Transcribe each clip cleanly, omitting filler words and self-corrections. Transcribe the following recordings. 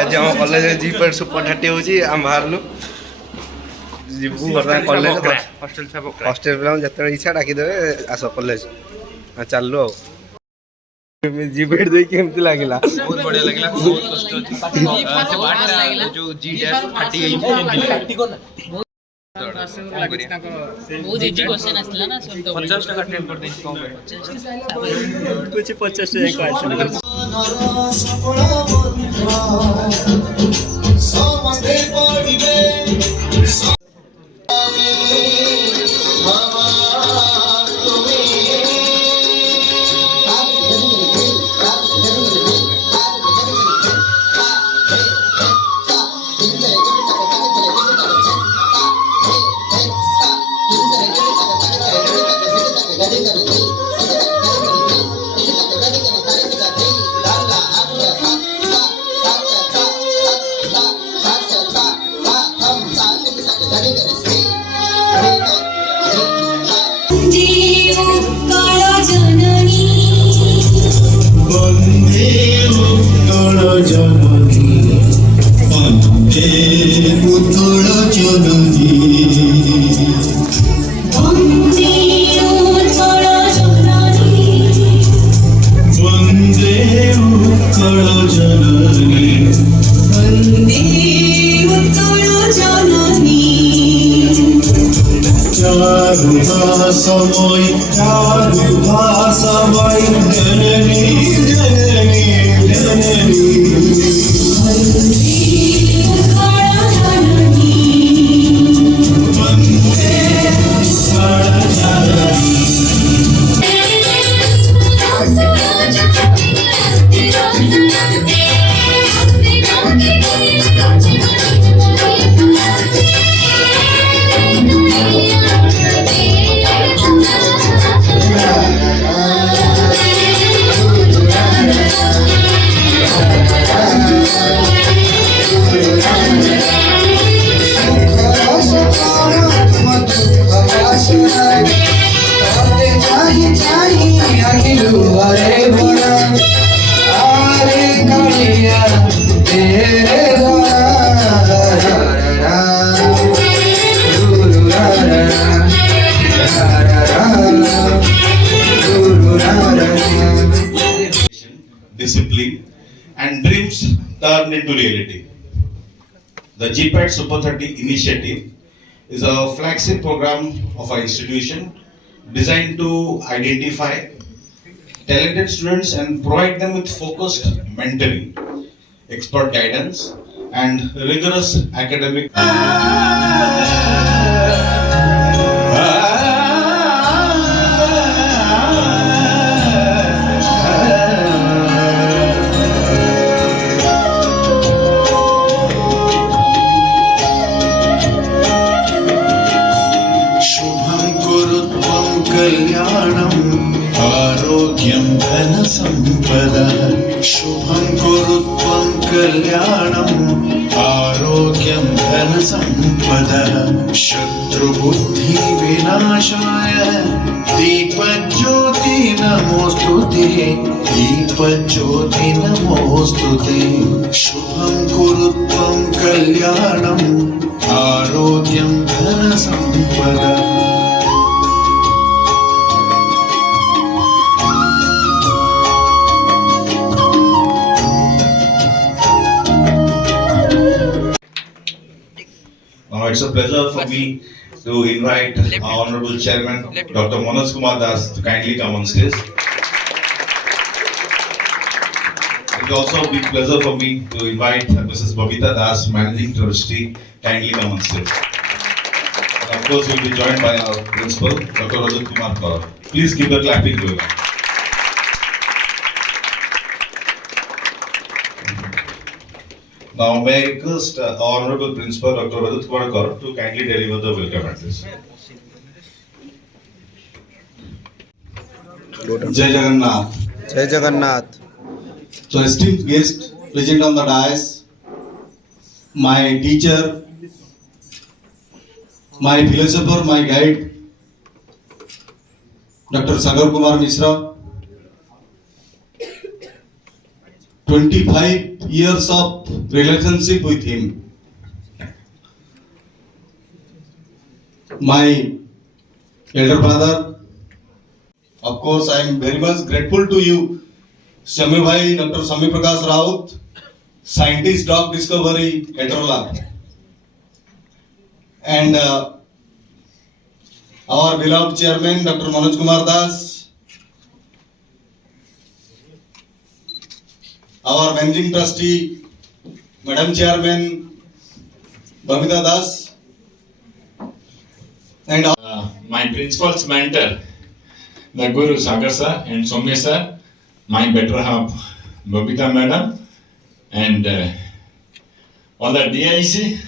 आज आम college GPAT super 30 होची हम बाहरलु जीवु बर्तमान कॉलेज हॉस्टल छा पकड़ा हॉस्टल पे जते इच्छा डाकी देबे आसो कॉलेज चललो जीपेड दे केमति लागिला बहुत बढ़िया लगला बहुत कष्ट अछि से बाटा जो जी डैश फाटी गई बहुत इजी क्वेश्चन आसला ना सुन तो 50 टका अटेम्प्ट कर देछि कम कुछ 50 टका आइछ समझे पड़िबे समय जननी जननी जननी discipline and dreams turned into reality. The GPAT Super 30 initiative is a flagship program of our institution designed to identify talented students and provide them with focused mentoring, expert guidance, and rigorous academic. आरोग्यं धन संपदा शुभं कुरु त्वं कल्याणम् आरोग्यं धन संपदा शत्रुबुद्धि विनाशाय दीपज्योति नमोस्तुते दीपज्योति नमोस्तुते शुभं कुरु त्वं कल्याणम् आरोग्यं धन संपदा. Now it's a pleasure for me to invite our Honorable Chairman Dr. Manoj Kumar Das to kindly come on stage. It will also be a pleasure for me to invite Mrs. Babita Das, Managing Trustee, kindly come on stage. And of course, we'll be joined by our Principal, Dr. Rajat Kumar Kaur. Please keep the clapping going. Now, may I request our Honorable Principal, Dr. Rajat Kumar Kaur, to kindly deliver the welcome address. Jai Jagannath. जय Jagannath. So esteemed guest present on the dais, my teacher, my philosopher, my guide, Dr. Sagar Kumar Mishra. 25 years of relationship with him. My elder brother, of course, I am very much grateful to you, Shami Bhai, Dr. Shami Prakash Raut, scientist, dog discovery, Heterola, and our beloved chairman, Dr. Manoj Kumar Das, our managing trustee, Madam Chairman, Babita Das, and my principal's mentor, the Guru Sagar sir and Soumya sir, my better half, Babita madam, and all the DIC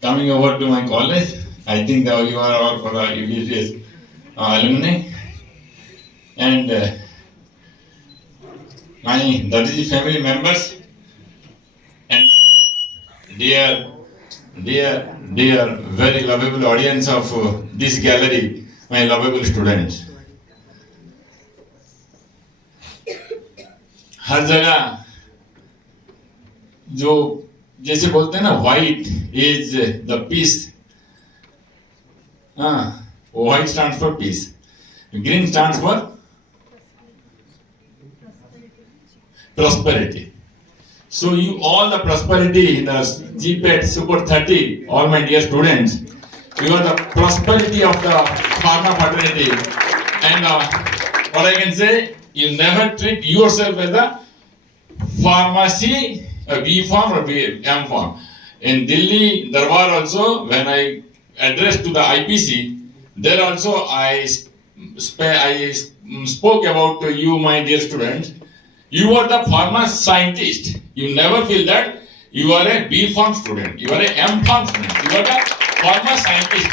coming over to my college. I think that you are all for the UBS alumni. And my Dadiji family members and my dear, very lovable audience of this gallery, my lovable students. हर जगह जो जैसे बोलते हैं ना white is the peace, white stands for peace, green stands for prosperity. So you all the prosperity in the GPET Super 30, all my dear students, you are the prosperity of the pharma fraternity. And what I can say, you never treat yourself as a pharmacy, a B farm or M farm. In Delhi Darbar also, when I addressed to the IPC, there also I spoke about you, my dear students. You are the pharma scientist. You never feel that you are a B farm student. You are a M farm student. You are the pharma scientist.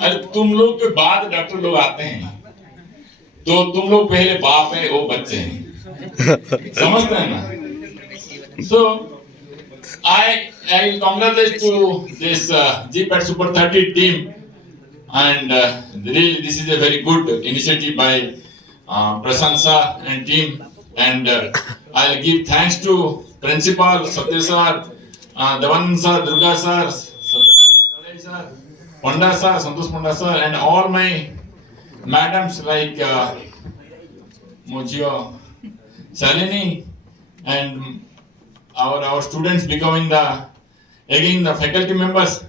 अरे तुम लोग के बाद doctor लोग आते हैं, तो तुम लोग पहले बाप है, वो बच्चे हैं, समझते हैं ना? So I congratulate to this GPET Super 30 team, and really this is a very good initiative by Prasansa and team, and I'll give thanks to Principal Satya sir, Devanand sir, Durga sir, Satyanand sir, Panda sir, Santosh Panda sir, and all my madams like Mojio Shalini, and our students becoming the faculty members.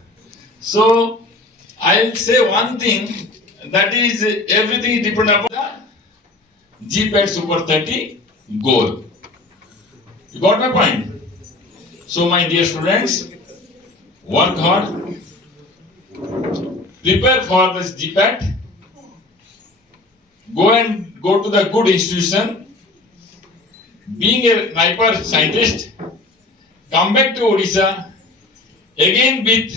So I'll say one thing, that is everything depends upon the GPET Super 30 goal. You got my point? So my dear students, work hard, prepare for this GPET, go to the good institution, being a sniper scientist, come back to Odisha, again with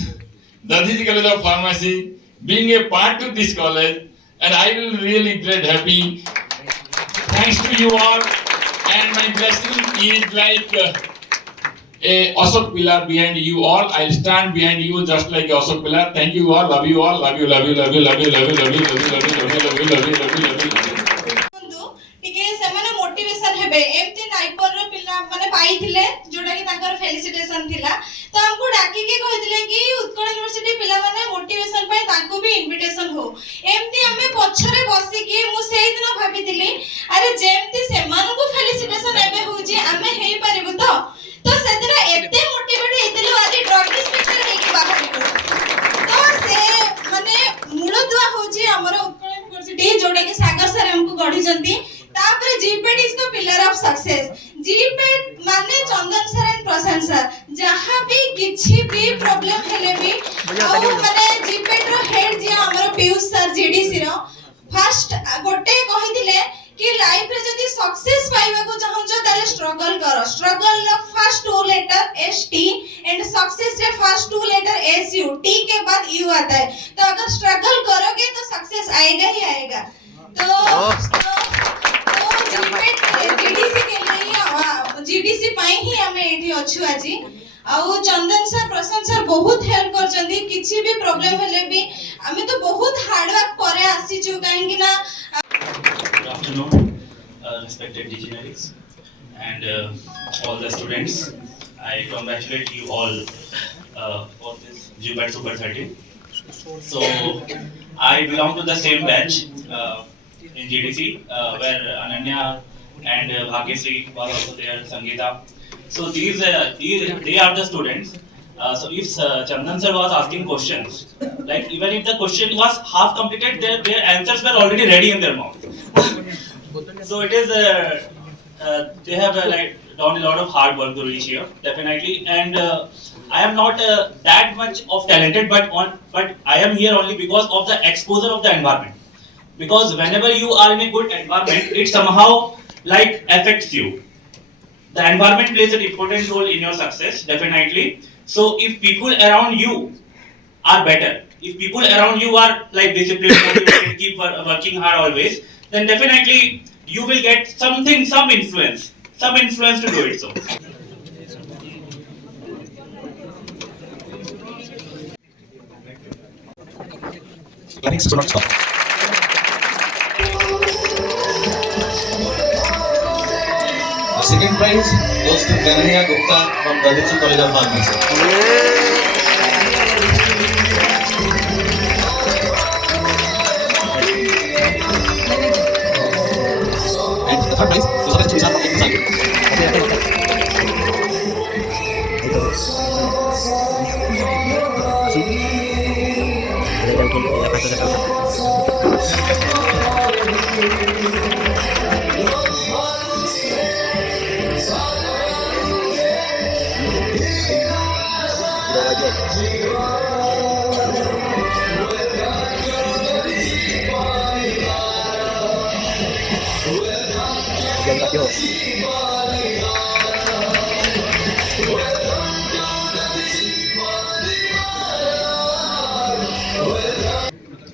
Dadiji College of Pharmacy, being a part of this college, and I will really get happy. Thanks to you all, and my blessing is like a Ashok pillar behind you all. I'll stand behind you just like a Ashok pillar. Thank you all, love you all, love you, love you, love you, love you, love you, love you, love you, love you, love you, love you, love you, love you, love you. ଟିକେ ସେମାନେ motivation ହେବେ ଏମତି ନାଇପର ର ପିଲା ମାନେ ପାଇଥିଲେ ଯୋଟା କି ତାଙ୍କର ଫେଲିସିଟେସନ ଥିଲା ତ ଆମକୁ ଡାକିକି କହିଥିଲେ କି ଉତ୍କଳ ୟୁନିଭର୍ସିଟି ପିଲା ମାନେ ମୋଟିଭେସନ ପାଇଁ ତାଙ୍କୁ ବି ଇନଭିଟେସନ हो ଏମତି ଆମେ ପଛରେ ବସିକି ମୁଁ ସେଇ ଦିନ ଭାବିଥିଲି ଆରେ ଯେମତି ସେମାନଙ୍କୁ ଫେଲିସିଟେସନ ଏବେ होउଛି ଆମେ ହେଇପାରିବୁ ତ ସେଦିନ ଏତେ ମୋଟିଭେଟ ହେଇଥିଲୁ ଆଜି ଡ୍ରଗ ଇନ୍ସପେକ୍ଟର ହେଇକି ବାହାରିବୁ ତ ସେ ମାନେ ମୂଳଦୁଆ होउଛି ଆମର ଉତ୍କଳ ୟୁନିଭର୍ସିଟି ଯୋଟା କି ସାଗର ସାର୍ ଆମକୁ ଗଢିଛନ୍ତି तापरे GPET is the pillar of success GPET माने चंदन सर एंड प्रशांत सर जहां भी किछि भी प्रॉब्लम हेले भी और माने GPET रो हेड जे हमरो Piyush sir GDC row first गोटे कहिदिले कि लाइफ रे जदी सक्सेस पाइबा को चाहौ छ ताले स्ट्रगल करो स्ट्रगल रो first two letter ST and success रे first two letter SU T के बाद U आता है तो अगर स्ट्रगल करोगे तो सक्सेस आएगा ही आएगा तो जीडीसी पाई ही हमें एठी अछु आजी आउ चंदन सर प्रशांत सर बहुत हेल्प करचंदी किछि भी प्रॉब्लम हेले भी हमें तो बहुत हार्ड वर्क करे आसी छु काहे कि ना Good afternoon, respected dignitaries. and all the students. I congratulate you all for this GPAT Super 30. So I belong to the same batch in GDC where Ananya and Bhagyasri was also there, Sangeeta. So they are the students. So if Chandan sir was asking questions, like even if the question was half completed, their answers were already ready in their mouth. So it is they have like done a lot of hard work to reach here, definitely. And I am not that much of talented, but I am here only because of the exposure of the environment. Because whenever you are in a good environment, it somehow like affects you. The environment plays an important role in your success, definitely. So if people around you are better, if people around you are like disciplined, motivated, keep working hard always, then definitely you will get something, some influence to do it so. Planning do not stop. The second prize goes to Kanhaiya Gupta from Dadichi College of Pharmacy. And the third prize goes to Chisha from India.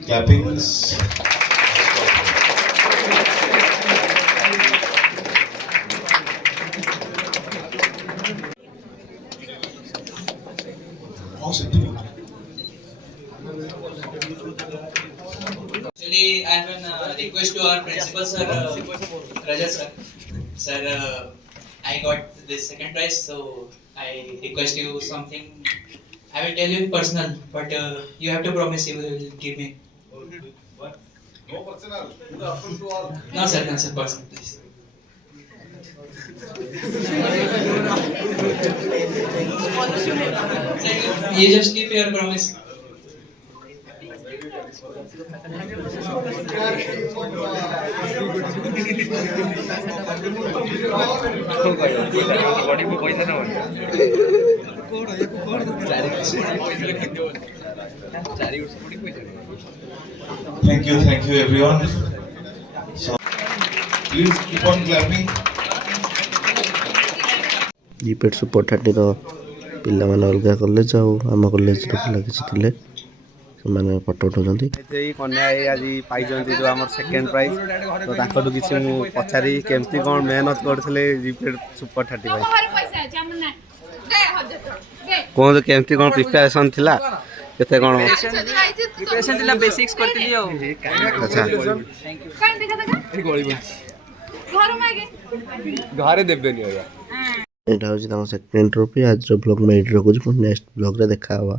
Clappings. Actually, I have a request to our principal sir, Rajat sir. Sir, I got this second prize, so I request you something. I will tell you in personal, but you have to promise you will give me. What? No personal. No sir, personal, please. Sir, you just keep your promise. Thank you everyone. So please keep on clapping. GPAT Super 30 ର ପିଲାମାନେ ଅଲଗା college ଆଉ ଆମ କଲେଜର ପିଲା କିଛି ଥିଲେ ସେମାନେ ଫଟୋ ଉଠାଉଛନ୍ତି। ଏଇ କନ୍ୟା ଆଜି ପାଇଛନ୍ତି ଯେଉଁ ଆମର ସେକେଣ୍ଡ ପ୍ରାଇଜ୍, ତ ତାଙ୍କଠୁ କିଛି ମୁଁ ପଚାରି କେମିତି କ'ଣ ମେହନତ କରିଥିଲେ GPAT Super 30 ପାଇଁ। କୁହନ୍ତୁ କେମିତି କ'ଣ ପ୍ରିପାରେସନ୍ ଥିଲା, କେତେ କ'ଣ ପ୍ରିପାରେସନ୍ ଥିଲା, ବେସିକ୍ସ କରିଥିଲି ଆଉ। ଆଚ୍ଛା ଘରେ ଦେବେନି ଆଜ୍ଞା। ଏଇଟା ହେଉଛି ତାଙ୍କ ସେକେଣ୍ଡ ଟ୍ରଫି। ଆଜିର ବ୍ଲଗ୍ ମୁଁ ଏଇଠି ରଖୁଛି, ପୁଣି ନେକ୍ସଟ ବ୍ଲଗ୍ରେ ଦେଖା ହେବା।